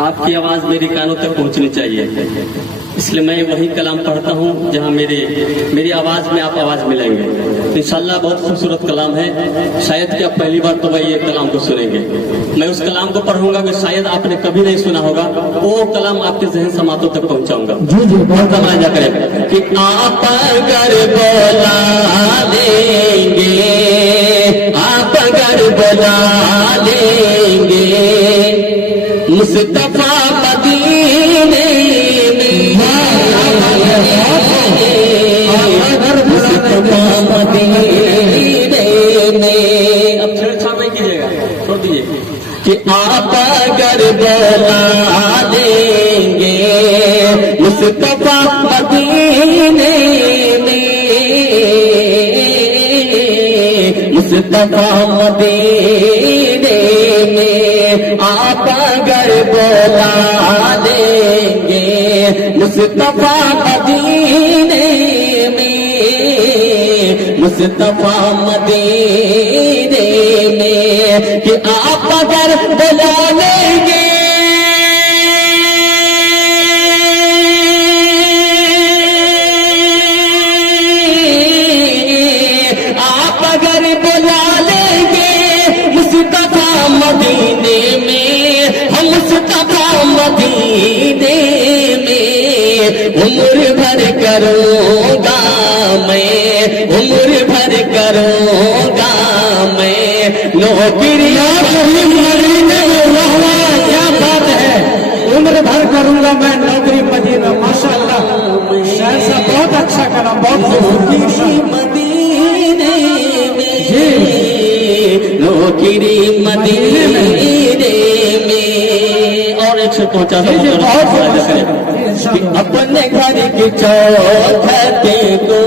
آپ کی آواز میری کانوں تک پہنچنی چاہیے، اس لیے میں وہی کلام پڑھتا ہوں جہاں میری آواز میں آپ آواز ملیں گے. انشاءاللہ بہت خوبصورت کلام ہے، شاید کہ آپ پہلی بار تو یہ کلام کو سنیں گے. میں اس کلام کو پڑھوں گا کہ شاید آپ نے کبھی نہیں سنا ہوگا، وہ کلام آپ کے ذہن سماعتوں تک پہنچاؤں گا. بہت سمجھا کریں کہ آپ اگر بلا لیں گے، آپ اگر بلا لیں گے مصطفیٰ مدینے میں، مصطفیٰ مدینے میں. اب چھڑ چھاڑ نہیں کیجیے گا، چھوڑ دیجیے کہ آپ اگر بلا لیں گے مصطفیٰ مدینے میں، مصطفیٰ مدینے میں آپ اگر بلا لیں گے مصطفیٰ مدینے میں، مصطفیٰ مدینے میں کہ آپ اگر بلا لیں گے مدینے میں، ہم مصطفیٰ مدینے میں عمر بھر کروں گا میں، عمر بھر کروں گا میں نوکریاں. کیا بات ہے، عمر بھر کروں گا میں نوکری مدینہ. ماشاء اللہ شہر صاحب بہت اچھا کرا، بہت نوکری مدینے میں، نوکری مدینے میں. اور ایک سے پہنچا اپنے گھر کی چوکھٹ کو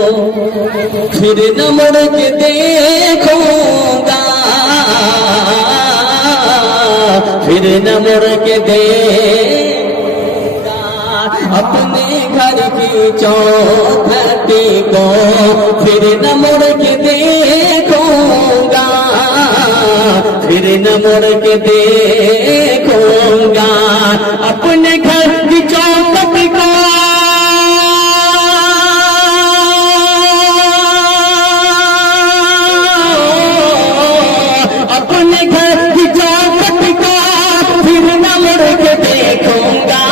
پھر نہ مڑ کے دیکھوں گا، پھر نہ مڑ کے دیکھوں گا. اپنے گھر کی چوکھٹ کو پھر نہ مڑ کے دیکھوں گا، پھر نہ مڑ کے دیکھوں گا. اپنے گھر کی چوکھٹ کو اپنے گھر کی چوکھٹ کو پھر نہ مڑ کے دیکھوں گا،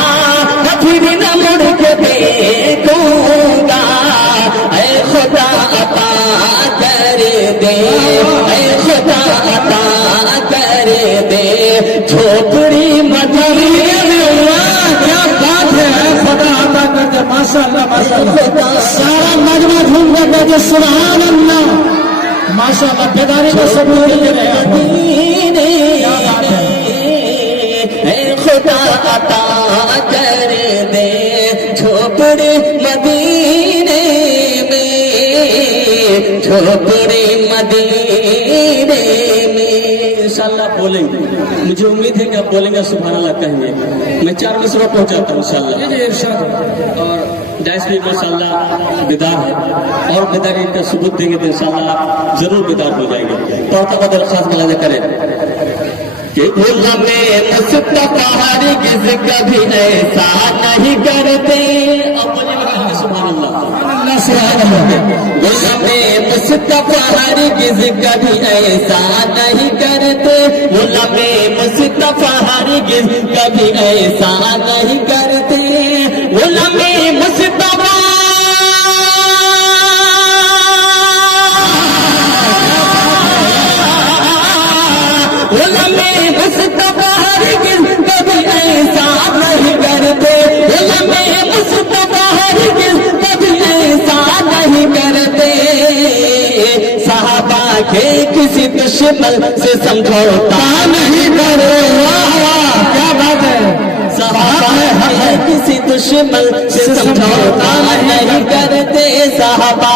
پھر نہ مڑ کے دیکھوں گا. اے خدا عطا کر دے، اے خدا عطا کر دے جھوپڑی مدینے میں. کیا بات ہے، خدا عطا کر دے. ماشاء اللہ ماشاء اللہ، سارا مجمع جھوم کر دے سبحان اللہ. ماشاء اللہ بیداری کو سب مدینے خدا عطا کر دے جھوپڑی مدینے میں، جھوپڑی مدینے میں. انشاءاللہ بولیں گے، مجھے امید ہے کہ آپ بولیں گے سبحان اللہ کہیں گے. میں 4 مصرع پہنچاتا ہوں انشاءاللہ. اور جائز بھی ماشاءاللہ بیدار ہے، اور بیداری کا ثبوت دیں گے تو انشاءاللہ ضرور بیدار ہو جائیں گے. پڑھتا ہوا درخواست ملاحظہ کریں کہ علماء مصطفیٰ ہرگز کبھی ایسا نہیں کرتے. سبحان اللہ، علماء مصطفیٰ ہرگز کبھی ایسا نہیں کرتے، علماء مصطفیٰ ہرگز کبھی ایسا نہیں کرتے. علماء مصطفیٰ کسی دشمن سے سمجھوتا نہیں کرو. کیا بات ہے، صحابہ کسی دشمن سے سمجھوتا نہیں کرتے، صحابہ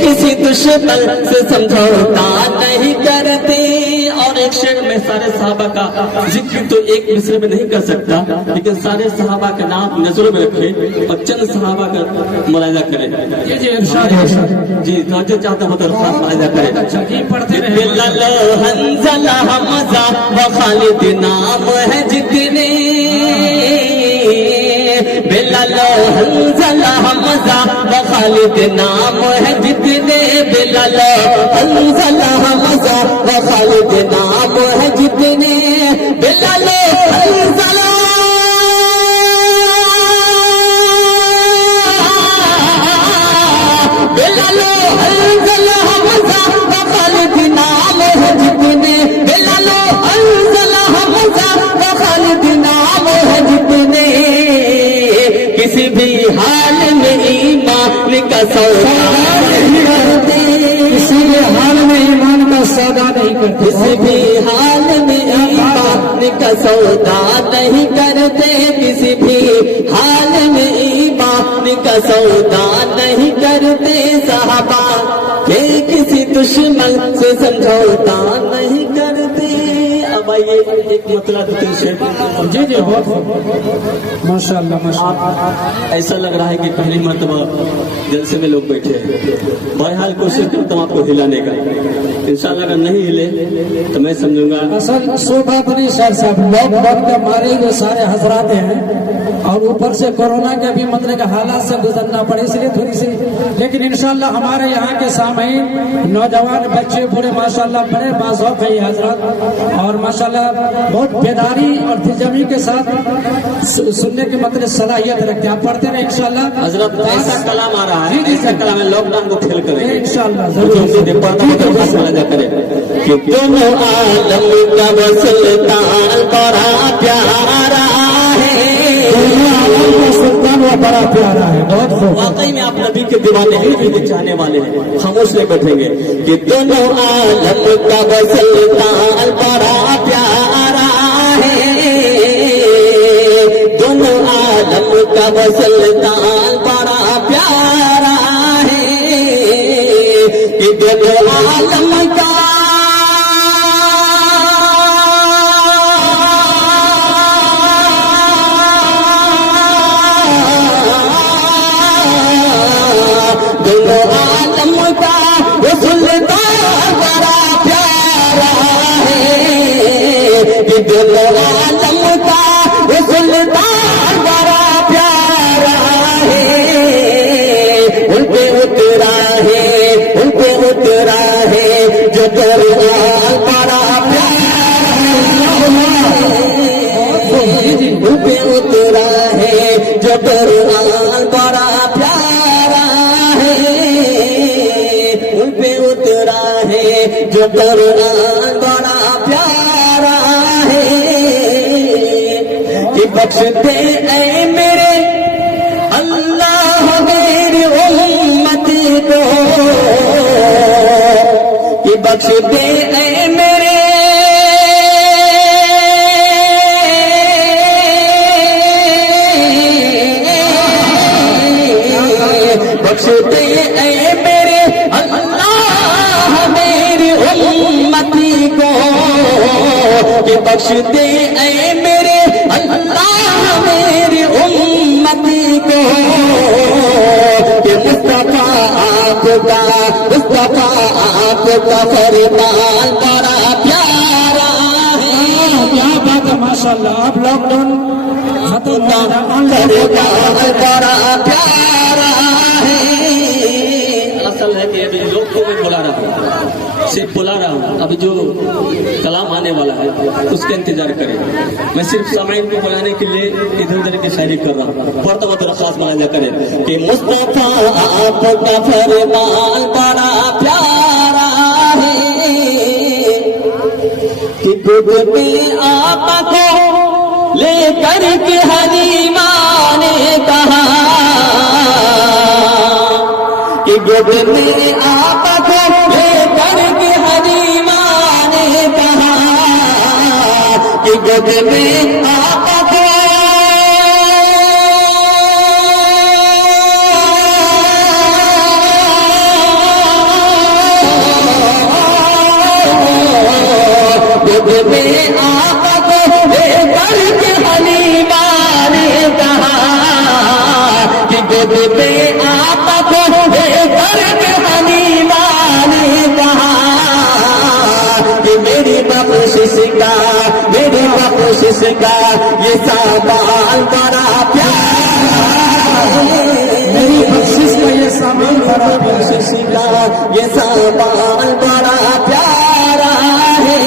کسی دشمن سے سمجھوتا نہیں کرتے. اور ایک شعر میں سارے صحابہ کا ذکر تو ایک مصرے میں نہیں کر سکتا، لیکن سارے صحابہ کا نام نظروں میں رکھے اور چند صحابہ کا ملاحظہ کرے. جی توجہ چاہتا ہوں تو خاص ملاحظہ کرے. پڑھتے رہے. حنزلہ حمزہ خالد نام ہے جتنے بلال حنظلہ حمزہ و خالد نام ہے جتنے بلال حنظلہ حمزہ و خالد نام ہے جتنے بلال حنظلہ بلال حنظلہ حمزہ و خالد نام ہے جتنے بلال حنظلہ حمزہ و خالد نام ہے جتنے کسی بھی حال میں ایمان کا سودا نہیں کرتے کسی بھی حال میں ایمان کا سودا نہیں کرتے کسی بھی حال میں ایمان کا سودا نہیں کرتے کسی بھی حال میں ایمان کا سودا نہیں کرتے صحابہ کہ کسی دشمن سے سمجھوتا نہیں کرتے اب آئیے ایک مطلب جی جی بہت ماشاء اللہ ایسا لگ رہا ہے کہ پہلی مرتبہ جلسے میں لوگ بیٹھے ہیں بہرحال کوشش کرتا ہوں آپ کو ہلانے کا انشاءاللہ اگر نہیں ہلے تو میں سمجھوں گا اصل سو بات نہیں سر صاحب لاک ڈاؤن کے مارے جو سارے حضرات ہیں اور اوپر سے کورونا کے بھی مطلب کے حالات سے گزرنا پڑے اس لیے تھوڑی سی لیکن انشاءاللہ ہمارے یہاں کے سامعین نوجوان بچے بوڑھے ماشاءاللہ بڑے باذوق ہیں یہ حضرات اور ماشاءاللہ بہت بیداری اور تجمی کے ساتھ سننے کی مطلب صلاحیت رکھتے ہیں آپ پڑھتے ہیں انشاءاللہ حضرت ایسا کلام آ رہا ہے ایسا کلام ہے لاک ڈاؤن کو کھیل کریں انشاءاللہ کہ دونوں عالم کا وہ سلطان بڑا پیارا ہے سلطان وہ بڑا پیارا ہے بہت خوب واقعی میں آپ نبی کے دیوانے ہیں نبی کے چاہنے والے ہیں خاموش نہیں بیٹھیں گے کہ دونوں عالم کا وہ سلطان بڑا پیارا ہے دونوں عالم کا وہ سلطان بڑا پیارا ہے کہ دونوں عالم کا دونوں عالم کا وہ سلطان بڑا پیارا ہے کہ دونوں عالم کا وہ سلطان بڑا پیارا ہے ان پہ اترا ہے ان پہ اترا ہے جو قرآن بڑا پیارا ہے ان پہ اترا ہے جو قرآن بڑا پیارا ان پہ اترا ہے جو قرآن بڑا پیارا ہے کہ بخش دے اے میرے اللہ میری امت کو کہ بخش دے اے میرے بخش دے اے میرے اللہ میری امتی کو کہ بخش دے اے میرے اللہ میری امتی کو کہ مصطفیٰ آپ کا فرمان بڑا پیارا ہے کیا بات ہے ماشاءاللہ آپ لاک ڈاؤن ختم فرمان بڑا پیارا اصل ہے کہ ابھی لوگ کو میں بلا رہا ہوں صرف بلا رہا ہوں ابھی جو کلام آنے والا ہے اس کا انتظار کریں میں صرف سامعین کو بلانے کے لیے ادھر ادھر کی شاعری کر رہا ہوں پڑھتا ہوں درخواست ملاجہ کریں کہ مصطفیٰ آپ کا فرمان بڑا پیارا ہے کہ گود میں آپ کو لے کر کے حلیمہ نے کہا کہ گود میں آپ کو لے کر کے حلیمہ نے کہا کہ گود میں آپ کو گود میں آپ کو لے کر کے حلیمہ نے کہا کہ گود میں آپ کو لے کر کے حلیمہ نے کہا کہ میری بخشش کا میری بخشش کا یہ سامان بڑا پیارا ہے میری بخشش کا یہ سامان بڑا بخشش کا یہ سامان بڑا پیارا ہے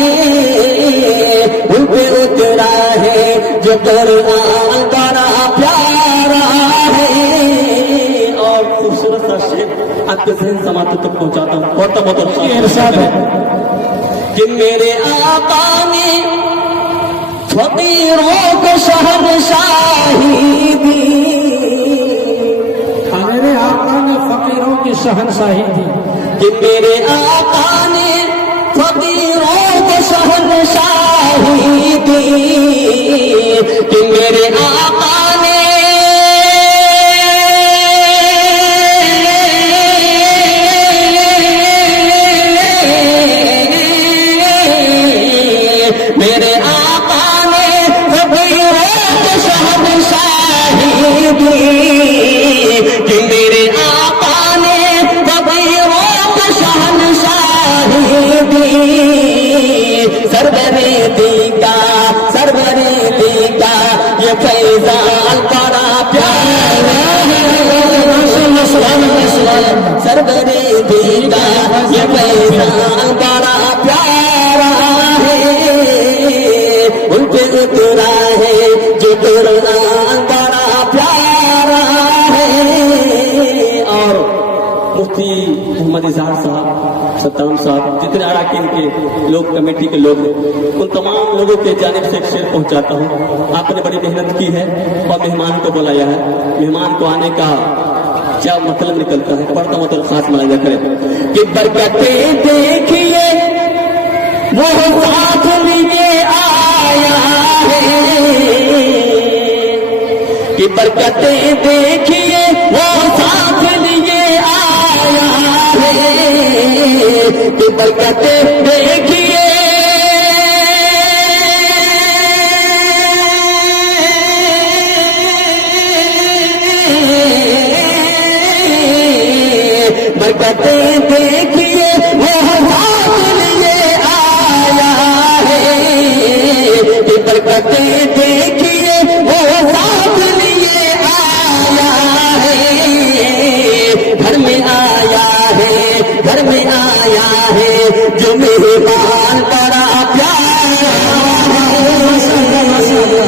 ان پہ اترا ہے جو قرآن بڑا پیارا ہے اور خوبصورت سا شعر آپ کے ذہن سماعتوں تک پہنچاتا ہوں اور تب ارشاد ہے کہ میرے آقا نے فقیروں کو شہنشاہی دی میرے آقا نے فقیروں کی شہنشاہی دی کہ میرے آقا نے فقیروں کو شہنشاہی دی کہ میرے آقا نے میرے آقا نے فقیروں کو شہنشاہی دی کہ میرے آقا نے فقیروں کو شہنشاہی دی سرور دی کا یہ فیضان بڑا پیارا ہے سرور دی کا یہ فیضان بڑا پیارا ہے ان پہ اترا ہے جو قرآن بڑا پیارا ہے اور مفتی محمد اظہار صاحب ستام صاحب جتنے اراکین کے لوگ کمیٹی کے لوگ ہیں ان تمام لوگوں کے جانب سے ایک شعر پہنچاتا ہوں آپ نے بڑی محنت کی ہے اور مہمان کو بلایا ہے مہمان کو آنے کا کیا مطلب نکلتا ہے پڑھتا ہوں تو خاص ملاحظہ کریں کہ برکتیں دیکھیے وہ ساتھ لیے آیا ہے کہ برکتیں دیکھیے وہ ساتھ لیے آیا ہے کہ برکتیں دیکھیے برکتیں دیکھیے وہ ساتھ لیے آیا ہے کہ برکتیں دیکھیے وہ ساتھ لیے آیا ہے گھر میں آیا ہے جو مہمان بڑا پیارا ہے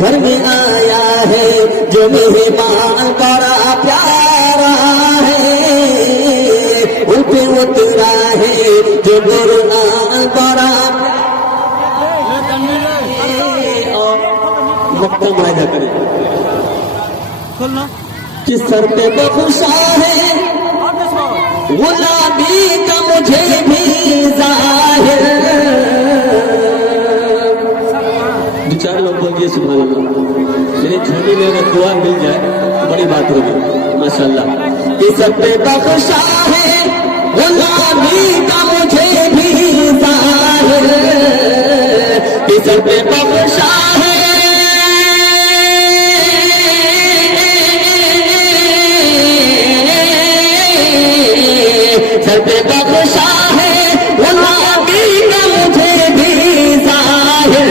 گھر میں آیا ہے جو مہمان بڑا پیارا ہے ان پہ اترا ہے جو قرآن بڑا اور مقتل معاہدہ کریں کس سر پہ بخشا ہے غلامی کا مجھے بھی ظاہر دو چار لوگ بولیے سبحان اللہ میری جھولی میں اگر دعا مل جائے بڑی بات ہوگی ماشاءاللہ کس سر پہ بخشا ہے غلامی کا مجھے بھی ظاہر کس سر پہ بخشا ہے سر پہ بخشا ہے غلامی کا مجھے بھی ظاہر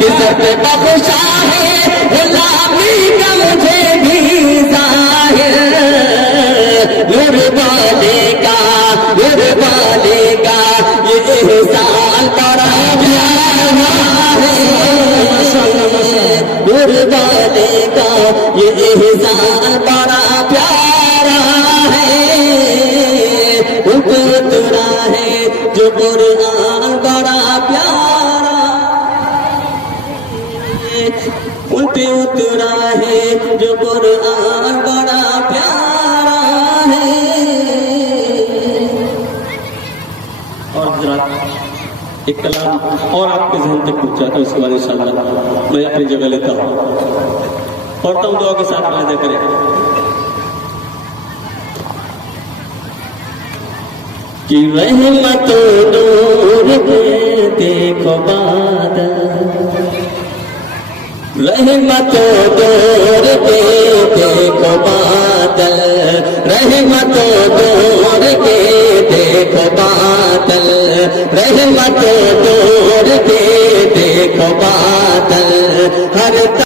کہ سر پہ بخشا ہے غلامی کا مجھے بھی ظاہر نور والے کا یہ احسان بڑا پیارا ہے نور والے کا یہ احسان بڑا پیارا ہے ان پہ اترا ہے جو قرآن بڑا پیارا ان پہ اترا ہے جو قرآن بڑا پیارا ہے اور حضرات ایک کلام اور آپ کے ذہن تک پہنچاتا ہوں اس کے بعد انشاءاللہ میں اپنی جگہ لیتا ہوں پڑھتا ہوں دعا کے ساتھ ملاحظہ کریں کہ رحمت نور پہ دیکھو بادل رحمت نور پہ دیکھو بادل رحمت نور پہ دیکھو بادل رحمت نور خدا